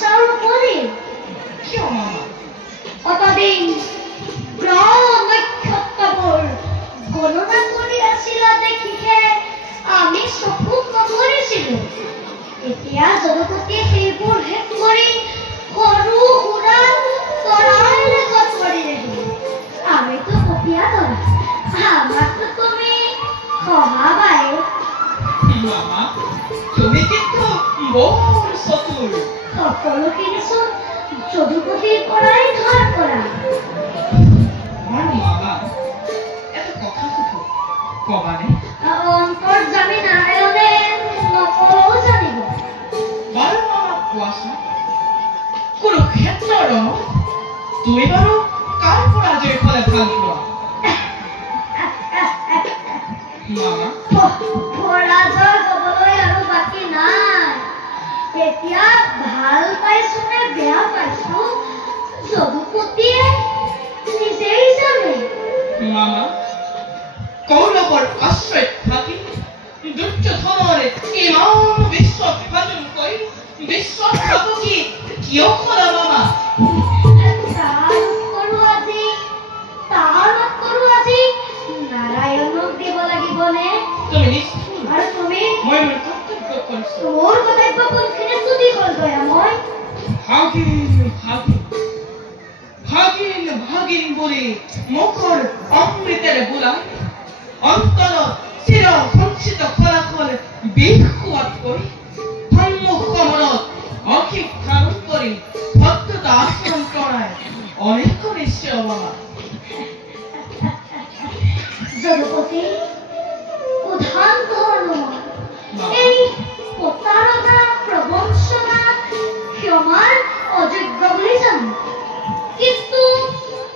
চাউল পৰি কিয় মামা অতদিন নক্ষত্ৰবোৰ গণনা কৰি আছিলা দেখিহে আমি চকুত নধৰিছিলো। এতিয়া জগতকে সেইবোৰ শেষ কৰি সৰু সুৰা তৰাৰ লগত কৰিলে। আমিতো কপীয়া তৰা, আমাকতো তুমি সহাবাই। মামা তুমি কিন্তু বৰ চতুৰ। সকলোখিনিচোন যদুপতিৰ পৰাই ধাৰ কৰা। মামা এটা কথা সুধো কবানে? অন্তৰ্যামী নাৰায়ণে নকলেও জানিব। বাৰু মামা কোৱাচোন কুৰুক্ষেত্ৰৰ ৰণত তুমি বাৰু কাৰ পৰা জয় ফলে ভাল পোৱা? মামা পৰাজয় হবলৈ আৰু বাকী নাই। এতিয়া ভাল পাইছো নে বেয়া পাইছো যদুপতিয়ে নিজেই জানে। মামা কৌৰৱৰ আশ্ৰয়ত থাকি দুৰ্যোধনৰে ইমান বিশ্বভাজন কৰি বিশ্বভাবকি কিয় কলা মামা? তাৰ আজি নাৰায়ণক দিব লাগিবনে? তুমি নিষ্ঠুৰ আৰু তুমি? মই মোৰ কৰ্তব্য কৰিছো। মোৰ কৰ্তব্য কোনখিনিত তুতি হ'ল দয়া? মই ভাগিন বুলি মুখৰ অমৃতেৰে বোলাই অন্তৰত চিৰ সঞ্চিত ফলাফল বিষ খোৱাতকৈ সন্মুখ কমলত অসিক ধাৰণ কৰি ভদ্ৰতা আচৰণ কৰাই অনেক নিশ্চয় মামা। যদুপতি উদান ধৰণৰ এই প্ৰতাৰণা প্ৰবঞ্চনা ক্ষমাৰ অযোগ্য বুলি জানো, কিন্তু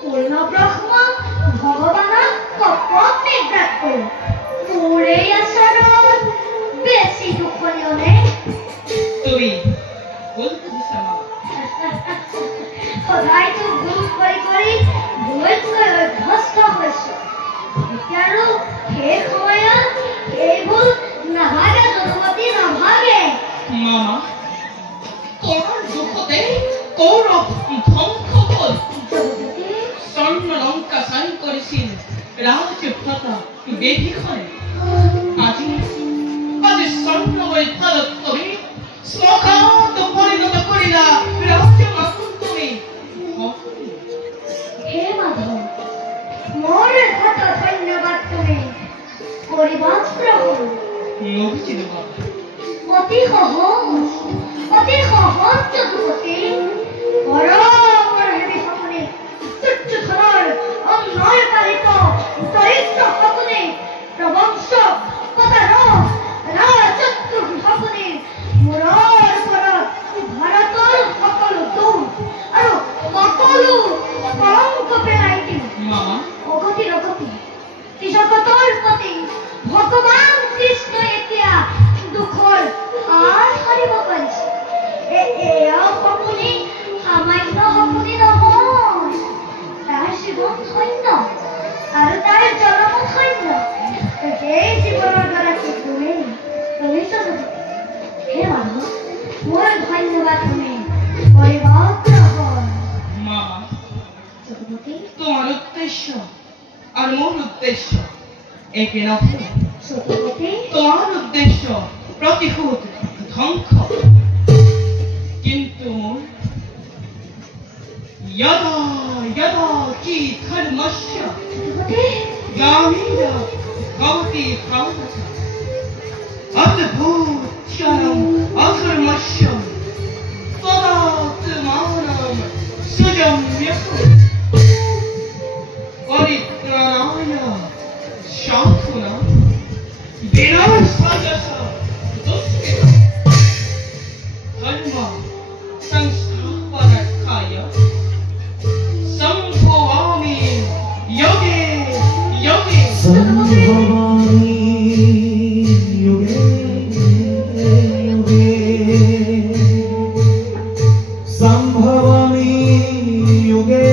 পূৰ্ণ ব্ৰহ্ম ভগৱানক কপট নিগ্ৰাস কৰোঁ। মোৰ এই আচৰণ বেছি দুখনীয় নে? তুমি ভুল বুজিছা মামা। সদায়তো ভুল কৰি কৰি ভুলতকৈ অভ্যস্ত হৈছো। এতিয়া আৰু সেই সময়ত এই ভুল নাভাগে যদুপতি, নাভাগে। মামা তোমাৰ দুখতে কৌৰৱ ধ্বংস হ'ল। যদুপতি স্বৰ্ণ লংকা চাৰি কৰিছিল ৰাজভ্ৰতা বিভীষণে। আজি স্বৰ্ণময় ফালত তুমি শ্মশানত পৰিণত কৰিলা ৰাজ্যমাতৃক তুমি। হে মাধৱ, মোৰ হাতত ধন্যবাদ তুমি পৰিবস্ত্ৰ হ'ল। নভিছিলো মামা। অতি সহজ যদুপতি। পৰমৰহেবি সপোনে দুৰ্যোধনৰ অন্যায় পালিত দৰিদ্ৰ সপোনে প্ৰবঞ্চক প্ৰতাৰক ৰাজশত্ৰু সপোনে মূৰৰ ওপৰত ভাৰতৰ সকলো দোষ আৰু সকলো কলংক পেলাই দিম। মামা অগতিৰ জগতৰ প্ৰতি ভগৱান কৃষ্ণই এতিয়া দুখৰ হাত সাৰিব পাৰিছে। এয়া সপোনি সামান্য সপোনি নহয়, তাৰ জীৱন ধন্য আৰু তাৰ জন্ম ধন্য। সেই জীৱনৰ গৰাকী তুমি যদুপতি। হে মাধৱ, মোৰ ধন্যবাদ তুমি পৰিবস্ত্ৰ হ'ল। মামা যদুপতি তোমার উদ্দেশ্য আর মোর উদ্দেশ্য একে নহে। যদুপতি তোমার উদ্দেশ্য প্রতিশোধ ধ্বংস, কিন্তু মোর यदा यदा कि धर्मस्य ग्लानिर् भवति भारत अद्भुतम् अधर्मस्य तदात्मानं सुजम्यः परित्राणाय साधुना विनाशाय च दुष्कृतम् धर्म संस्थापनार्थाय संभवामि योगे योगे संभवामि योगे योगे संभवामि योगे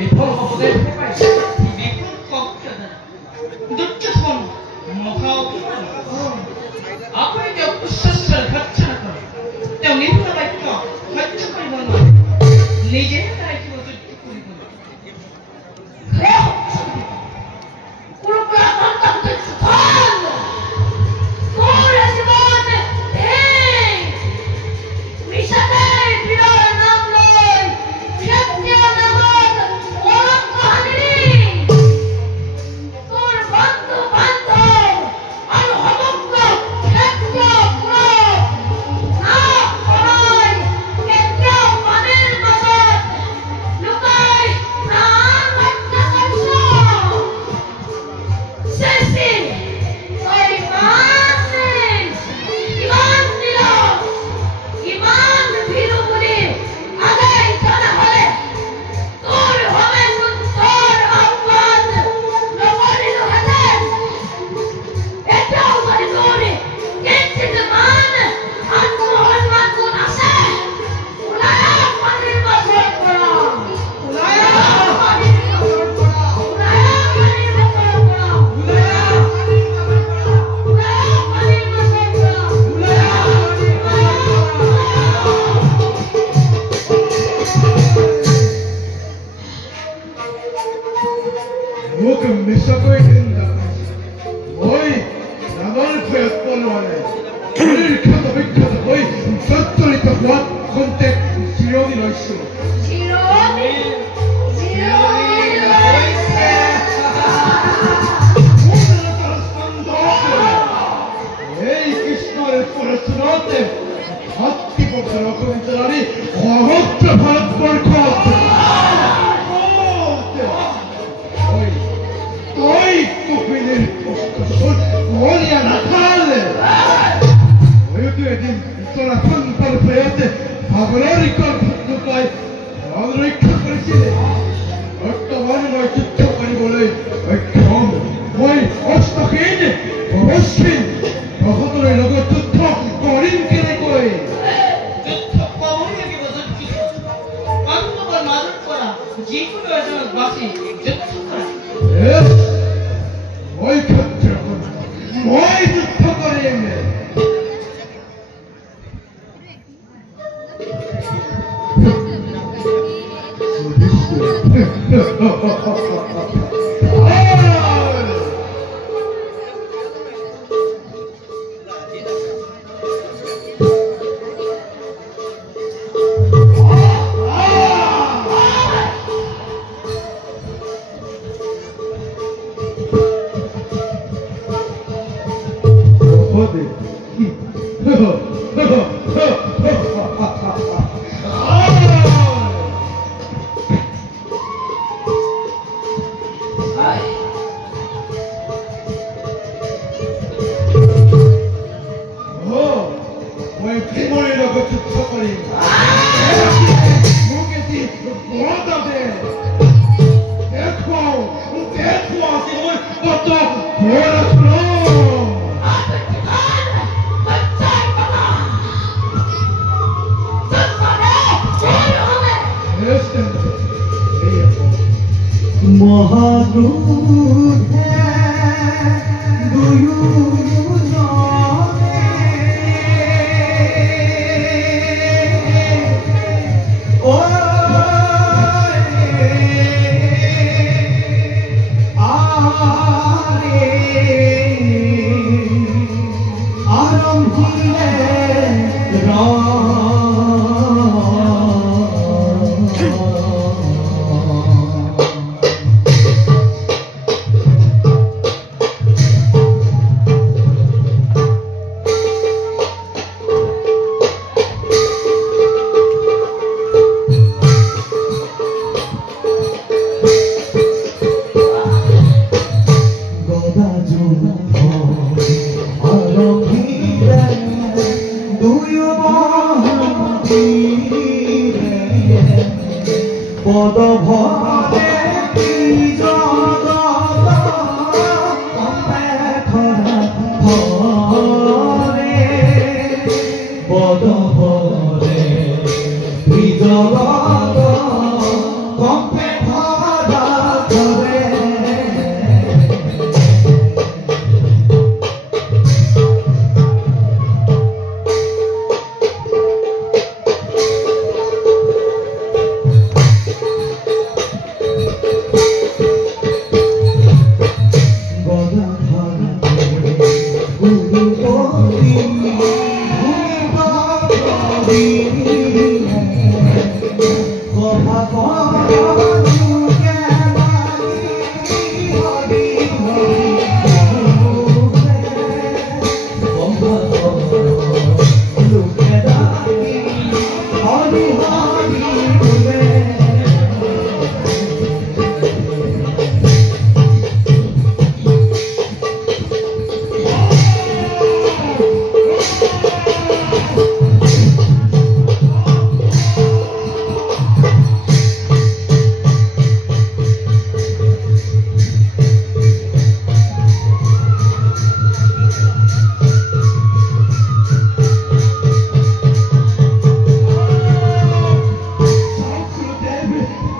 বিফল হ'বলৈ পাই বিপুল কক্ষতা দুৰ্যোধন মহাঅভিমান আপুনি তেওঁক উচ্চস্বৰে ভৰ্ৎসনা কৰে তেওঁ নিম্ন বাক্য সহ্য কৰিব নোৱাৰে নিজে তাৰ যুদ্ধ কৰিব Come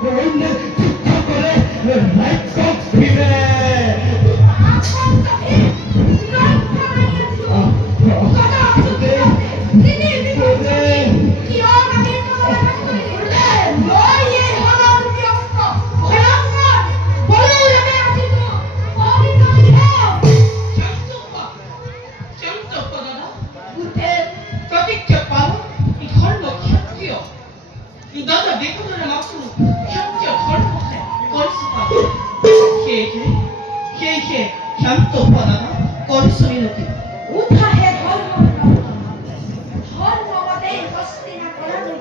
অন্যের যুদ্ধ করে রাজ্য ফিরে দাদা বিপদের মাত্র সত্য ধর্মকে করিসপা হে শান্ত দাদা করিসমি নকি উঠা হে ধর্মপদে হস্তিনা করা যায়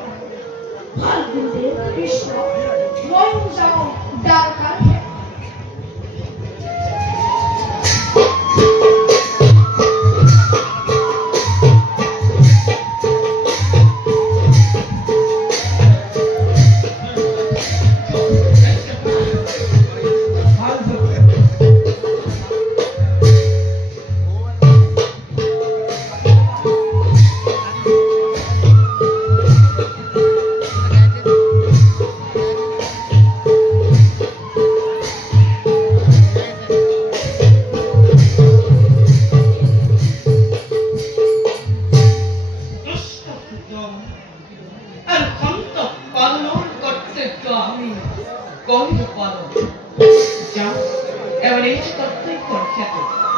ফাল্গুনদেব কৃষ্ণ মন যাও দ্বারকা Ever age করতে করতে